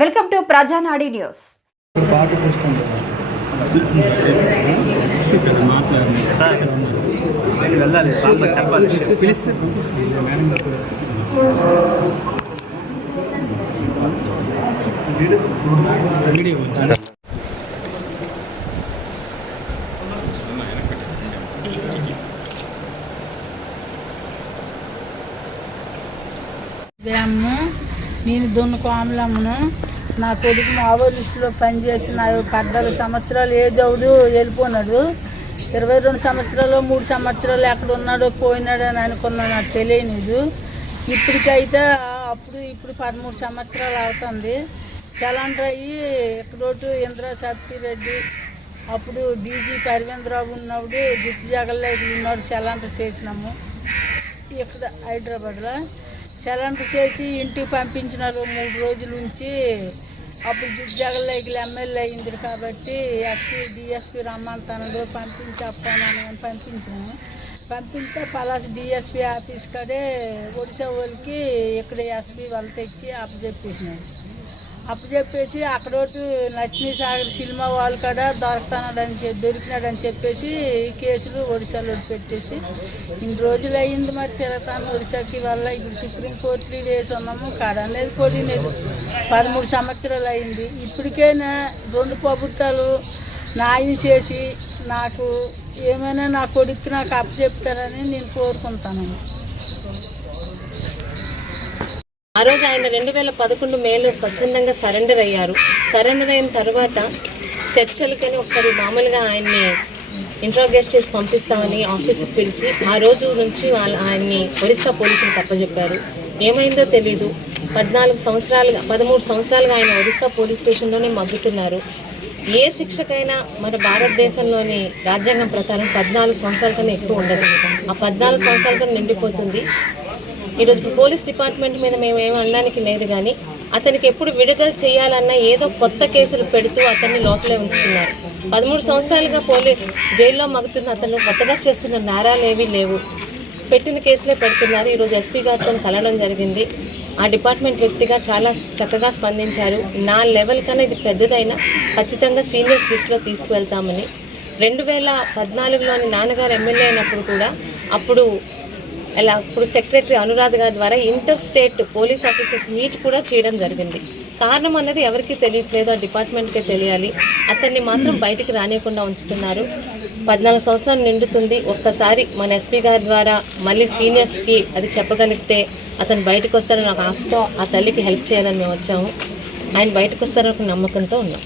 Welcome to ప్రజానాడి news. నేను దున్న కోమలమ్మను. నా కొడుకు మావో లిస్టులో పనిచేసి నా 14 సంవత్సరాలు ఏజ్ అవుడు వెళ్ళిపోయినాడు. 22 సంవత్సరాలు 3 సంవత్సరాలు ఎక్కడ ఉన్నాడో పోయినాడు అని అనుకున్నాను. నాకు తెలియలేదు. ఇప్పటికైతే ఇప్పుడు 13 సంవత్సరాలు అవుతుంది. సిలిండర్ అయ్యి ఎక్కడోటు ఇంద్రశక్తి రెడ్డి అప్పుడు డీజీ పరవేంద్రరావు ఉన్నప్పుడు గుర్తు జగల్లో ఉన్నాడు. సిలిండర్ చేసినాము ఇక్కడ హైదరాబాద్లో. సిలిండర్ చేసి ఇంటికి పంపించినారు 3 రోజుల నుంచి. అప్పుడు జగన్లోకి ఎమ్మెల్యే అయింది కాబట్టి ఎస్పీ డిఎస్పీ రమ్మంతాను పంపించాను. పంపిస్తే పలాస్ డిఎస్పీ ఆఫీస్ కాడే ఒడిశా వాళ్ళకి ఇక్కడ ఎస్పీ వాళ్ళు తెచ్చి అప్పచెప్పేసి అక్కడోటి లక్ష్మీ సాగర్ సినిమా వాళ్ళు కాడ దొరికినాడని చెప్పేసి ఈ కేసులు ఒడిశాలో పెట్టేసి ఇన్ని రోజులు అయ్యింది. మరి తిరగతాను ఒడిశాకి వల్ల ఇప్పుడు సుప్రీంకోర్టు 3 డేస్ ఉన్నాము. కాడ అనేది కొడినది 13 సంవత్సరాలు అయింది. ఇప్పటికైనా 2 ప్రభుత్వాలు న్యాయం చేసి నాకు ఏమైనా నా కొడుకు నాకు అప్పచెప్తారని నేను కోరుకుంటాను. ఆ రోజు ఆయన 2011 మేలో స్వచ్ఛందంగా సరెండర్ అయ్యారు. సరెండర్ అయిన తర్వాత చర్చలకని ఒకసారి మామూలుగా ఆయన్ని ఇంట్రాగేట్ చేసి పంపిస్తామని ఆఫీస్కి పిలిచి ఆ రోజు నుంచి ఆయన్ని ఒరిస్సా పోలీసులు తప్పచెప్పారు. ఏమైందో తెలీదు. 13 సంవత్సరాలుగా ఆయన ఒరిస్సా పోలీస్ స్టేషన్లోనే మగ్గుతున్నారు. ఏ శిక్షకైనా మన భారతదేశంలోని రాజ్యాంగం ప్రకారం 14 సంవత్సరాల కన్నా ఎక్కువ ఉండదు. ఆ 14 సంవత్సరాల కన్నా నిండిపోతుంది. ఈరోజు పోలీస్ డిపార్ట్మెంట్ మీద మేము ఏమి అనడానికి లేదు, కానీ అతనికి ఎప్పుడు విడుదల చేయాలన్నా ఏదో కొత్త కేసులు పెడుతూ అతన్ని లోపలే ఉంచుతున్నారు. 13 సంవత్సరాలుగా జైల్లో మగ్గుతున్న అతను కొత్తగా చేస్తున్న నేరాలు ఏవీ లేవు. పెట్టిన కేసులే పెడుతున్నారు. ఈరోజు ఎస్పీ గారితో కలవడం జరిగింది. ఆ డిపార్ట్మెంట్ వ్యక్తిగా చాలా చక్కగా స్పందించారు. నా లెవెల్ కన్నా ఇది పెద్దదైనా ఖచ్చితంగా సీనియర్స్ లిస్టులో తీసుకువెళ్తామని. 2014లోని నాన్నగారు ఎమ్మెల్యే అయినప్పుడు కూడా అప్పుడు సెక్రటరీ అనురాధ గారి ద్వారా inter state police officers meet కూడా చేయడం జరిగింది. కారణం అన్నది ఎవరికి తెలియట్లేదు, ఆ డిపార్ట్మెంట్కే తెలియాలి. అతన్ని మాత్రం బయటికి రానియకుండా ఉంచుతున్నారు. 14 సంవత్సరాలు నిండుతుంది. ఒక్కసారి మన ఎస్పీ గారి ద్వారా మళ్ళీ సీనియర్స్కి అది చెప్పగలిగితే అతను బయటకు వస్తారని నాకు ఆశతో ఆ తల్లికి హెల్ప్ చేయాలని మేము వచ్చాము. ఆయన బయటకు వస్తారని నమ్మకంతో ఉన్నాం.